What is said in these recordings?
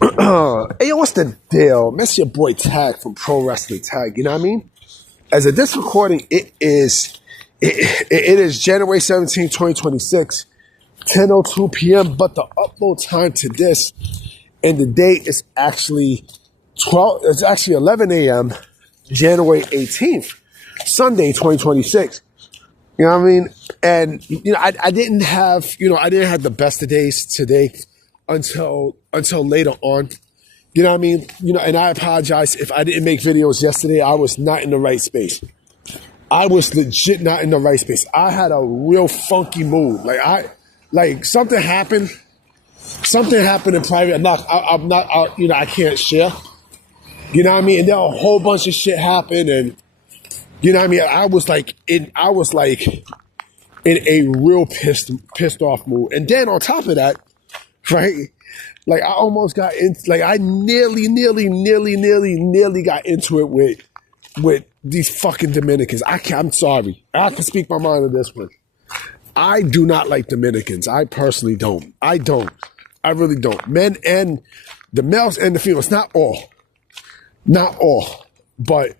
Hey, yo, what's the deal? That's your boy Tag from Pro Wrestling Tag. You know what I mean? As of this recording, it is January 17, 2026, 10:02 p.m. But the upload time to this and the date is actually 12. It's actually 11 a.m. January 18th, Sunday, 2026. You know what I mean? And I didn't have the best of days today until later on. You know what I mean? And I apologize if I didn't make videos yesterday. I was not in the right space. I was legit not in the right space. I had a real funky mood. Something happened. Something happened in private. I can't share. You know what I mean? And then a whole bunch of shit happened, and you know what I mean? I was in a real pissed off mood. And then on top of that, right? I almost got in, I nearly got into it with these fucking Dominicans. I'm sorry. I have to speak my mind on this one. I do not like Dominicans. I personally don't. I don't. I really don't. Men and the males and the females, not all, but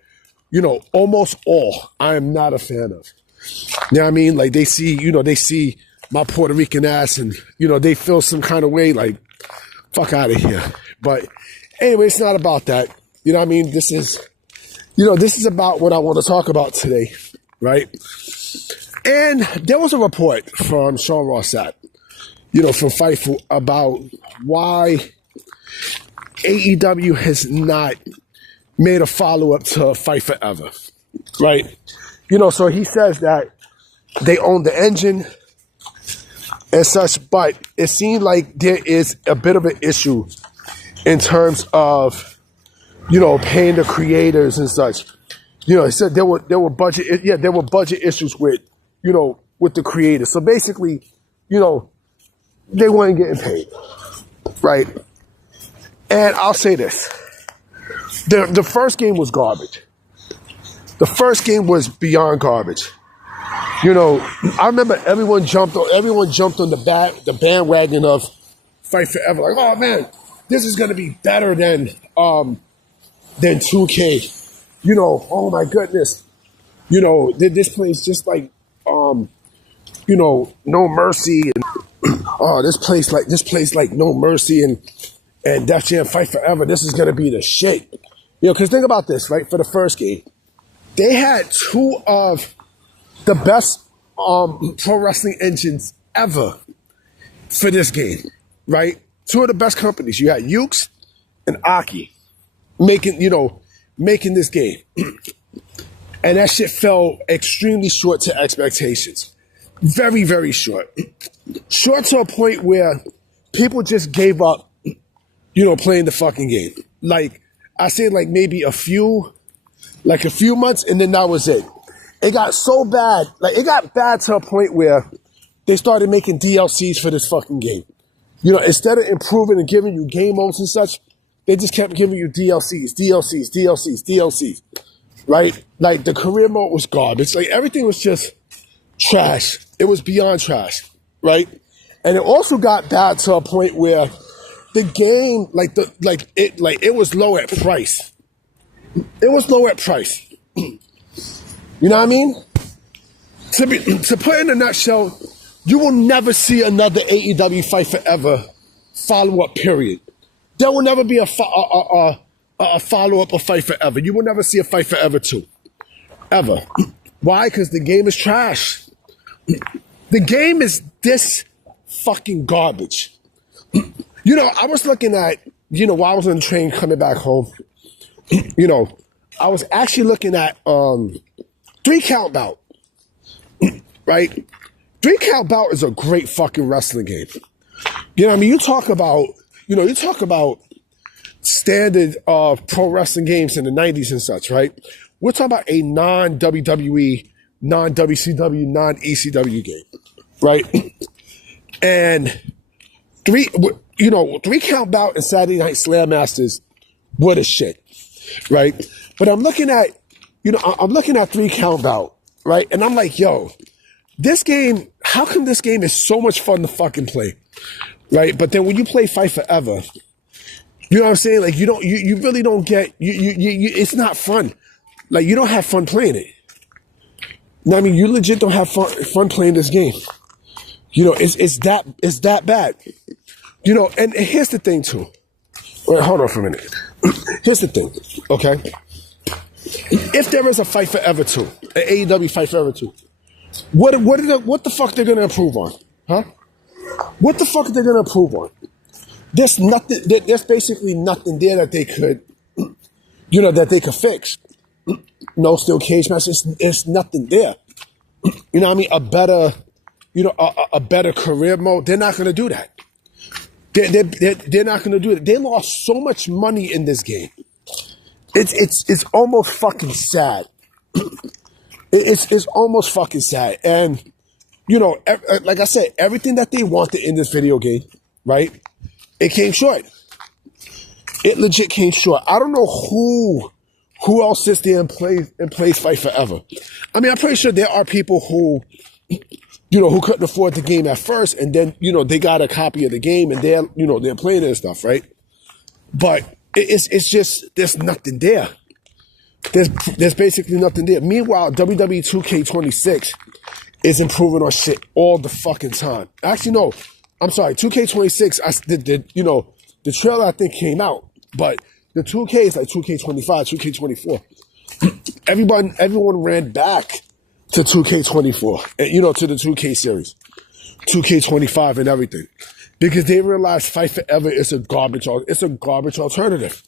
almost all I am not a fan of. You know what I mean? They see my Puerto Rican ass and, they feel some kind of way fuck out of here. But anyway, it's not about that. You know what I mean? This is about what I want to talk about today, right? And there was a report from Sean Rossat, from Fightful about why AEW has not made a follow-up to Fight Forever, right? So he says that they own the engine and such, but it seemed like there is a bit of an issue in terms of, paying the creators and such. He said there were budget issues with the creators. So basically, they weren't getting paid, right? And I'll say this: the first game was garbage. The first game was beyond garbage. I remember everyone jumped on the bandwagon of Fight Forever. Oh man, this is gonna be better than 2K. Oh my goodness. This plays just like No Mercy and this plays like No Mercy and Def Jam Fight Forever. This is gonna be the shit. Because think about this, right? For the first game, they had two of the best pro wrestling engines ever for this game, right? Two of the best companies. You had Ukes and Aki making this game. And that shit fell extremely short to expectations. Very, very short. Short to a point where people just gave up, playing the fucking game. I say maybe a few months, and then that was it. It got so bad, it got bad to a point where they started making DLCs for this fucking game. Instead of improving and giving you game modes and such, they just kept giving you DLCs, right? The career mode was garbage. Everything was just trash. It was beyond trash, right? And it also got bad to a point where the game, it was low at price. It was low at price. You know what I mean? To put in a nutshell, you will never see another AEW Fight Forever follow-up, period. There will never be a follow-up of Fight Forever. You will never see a Fight Forever 2. Ever. Why? Because the game is trash. The game is this fucking garbage. I was looking at, while I was on the train coming back home, I was actually looking at 3 Count Bout, right? 3 Count Bout is a great fucking wrestling game. You know what I mean? You talk about standard pro wrestling games in the 90s and such, right? We're talking about a non-WWE, non-WCW, non-ECW game, right? And 3 Count Bout and Saturday Night Slam Masters were the shit, right? But I'm looking at 3 Count Bout, right? And I'm like, yo, this game, how come this game is so much fun to fucking play, right? But then when you play Fight Forever, You know what I'm saying? Like you really don't get it's not fun. Like you don't have fun playing it. I mean, you legit don't have fun playing this game. You know, it's that bad. You know, and here's the thing too. Wait, hold on for a minute. Here's the thing, okay? If there is a Fight Forever 2, an AEW Fight Forever 2, what the fuck they're gonna improve on? Huh? What the fuck are they gonna improve on? There's nothing. There's basically nothing there that they could, you know, that they could fix. No steel cage matches. There's nothing there. You know what I mean? A better, you know, a better career mode. They're not gonna do that. They're not gonna do it. They lost so much money in this game. It's almost fucking sad. It's almost fucking sad. And you know, like I said, everything that they wanted in this video game, right? It came short. It legit came short. I don't know who else sits there and plays Fight Forever. I mean, I'm pretty sure there are people who, you know, who couldn't afford the game at first, and then, you know, they got a copy of the game and they're playing it and stuff, right? But it's just there's nothing there. There's basically nothing there. Meanwhile, WWE 2K26 is improving on shit all the fucking time. Actually, no. I'm sorry. 2K26, you know, the trailer I think came out, but the 2K is like 2K25, 2K24. Everyone ran back to 2K24, you know, to the 2K series, 2K25 and everything, because they realized Fight Forever is a garbage alternative.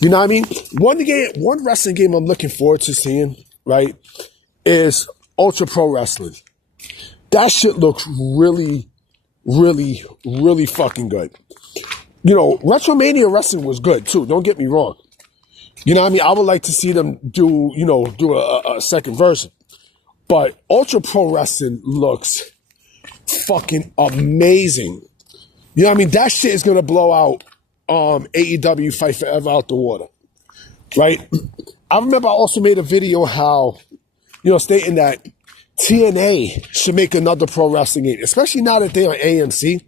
You know what I mean? One wrestling game I'm looking forward to seeing, right, is Ultra Pro Wrestling. That shit looks really, really, really fucking good. You know, WrestleMania Wrestling was good too. Don't get me wrong. You know what I mean? I would like to see them do a second version. But Ultra Pro Wrestling looks fucking amazing. You know what I mean? That shit is going to blow out AEW Fight Forever out the water. Right? I remember I also made a video how, you know, stating that TNA should make another pro wrestling game, especially now that they're on AMC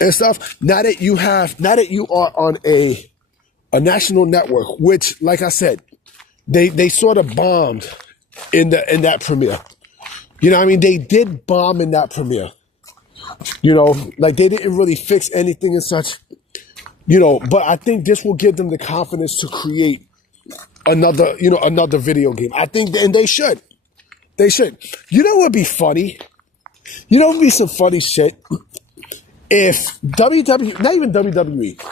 and stuff. Now that you are on a national network, which, like I said, they sort of bombed in that premiere. You know what I mean? They did bomb in that premiere. You know, like they didn't really fix anything and such. You know, but I think this will give them the confidence to create another video game. I think, and they should. They should. You know what would be funny? You know what would be some funny shit? If not even WWE,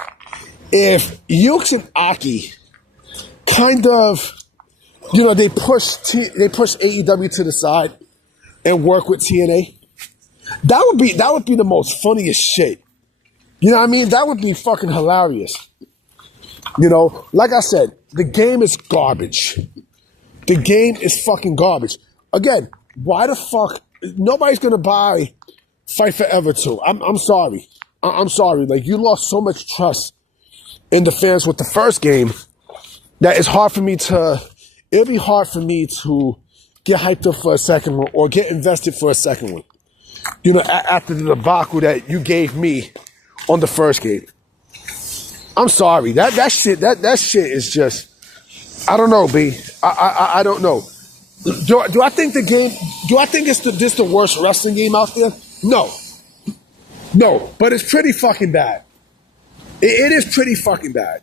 if Yukes and Aki kind of, you know, they push AEW to the side and work with TNA, that would be the most funniest shit. You know what I mean? That would be fucking hilarious. You know, like I said, the game is garbage. The game is fucking garbage. Again, why the fuck? Nobody's gonna buy Fight Forever 2. I'm sorry. I'm sorry. Like, you lost so much trust in the fans with the first game that it's hard for me to. It'll be hard for me to get hyped up for a second one or get invested for a second one. You know, after the debacle that you gave me on the first game. I'm sorry. That shit is just. I don't know, B. I don't know. Do I think the game? Do I think this the worst wrestling game out there? No, but it's pretty fucking bad. It is pretty fucking bad.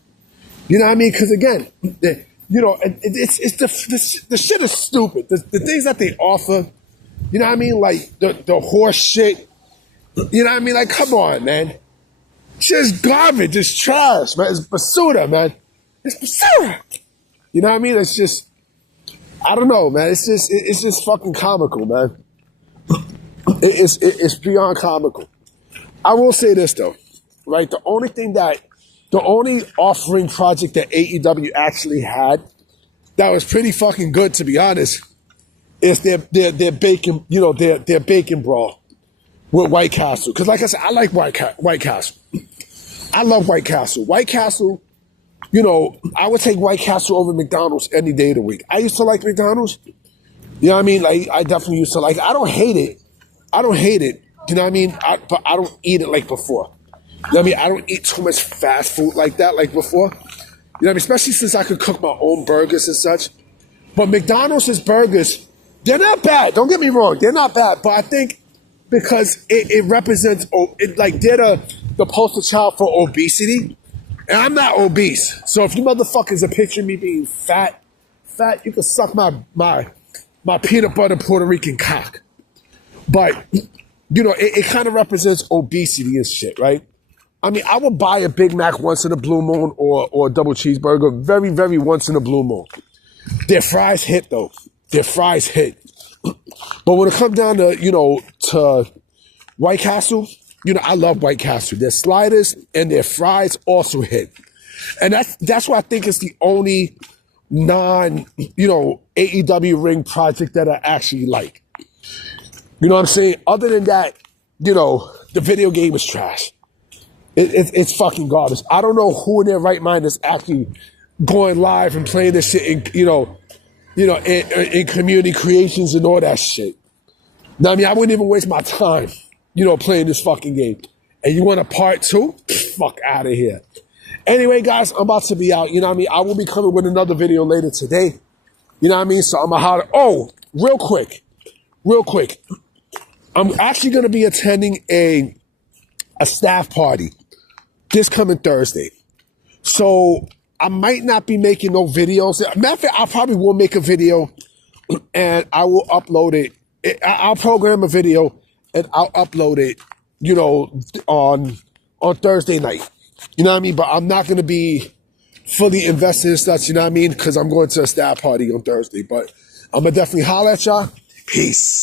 You know what I mean? Because again, you know, the shit is stupid. The things that they offer, you know what I mean? Like the horse shit. You know what I mean? Like, come on, man. Shit is garbage. It's trash, man. It's basura, man. It's basura. You know what I mean? It's just. I don't know, man. It's just fucking comical, man. It's beyond comical. I will say this though, right? The only offering project that AEW actually had that was pretty fucking good, to be honest, is their bacon, you know, their bacon brawl with White Castle. Because like I said, I like White Castle. I love White Castle. White Castle. You know, I would take White Castle over McDonald's any day of the week. I used to like McDonald's. You know what I mean? Like, I definitely used to like it. I don't hate it. You know what I mean? But I don't eat it like before. You know what I mean? I don't eat too much fast food like that, like before. You know what I mean? Especially since I could cook my own burgers and such. But McDonald's burgers, they're not bad. Don't get me wrong. They're not bad. But I think because it represents, like they're the poster child for obesity. And I'm not obese. So if you motherfuckers are picturing me being fat, you can suck my peanut butter Puerto Rican cock. But, you know, it kind of represents obesity and shit, right? I mean, I would buy a Big Mac once in a blue moon or a double cheeseburger very, very once in a blue moon. Their fries hit, though. Their fries hit. But when it comes down to, you know, to White Castle, you know, I love White Castle. Their sliders and their fries also hit. And that's why I think it's the only you know, AEW ring project that I actually like. You know what I'm saying? Other than that, you know, the video game is trash. It's fucking garbage. I don't know who in their right mind is actually going live and playing this shit in, in community creations and all that shit. Now, I mean, I wouldn't even waste my time, you know, playing this fucking game. And you want a part 2? Fuck out of here. Anyway, guys, I'm about to be out. You know what I mean? I will be coming with another video later today. You know what I mean? So I'm going to holler. Oh, real quick. I'm actually going to be attending a staff party this coming Thursday. So I might not be making no videos. Matter of fact, I probably will make a video and I will upload it. I'll program a video and I'll upload it, you know, on Thursday night. You know what I mean? But I'm not going to be fully invested in stuff, you know what I mean? Because I'm going to a staff party on Thursday. But I'm going to definitely holler at y'all. Peace.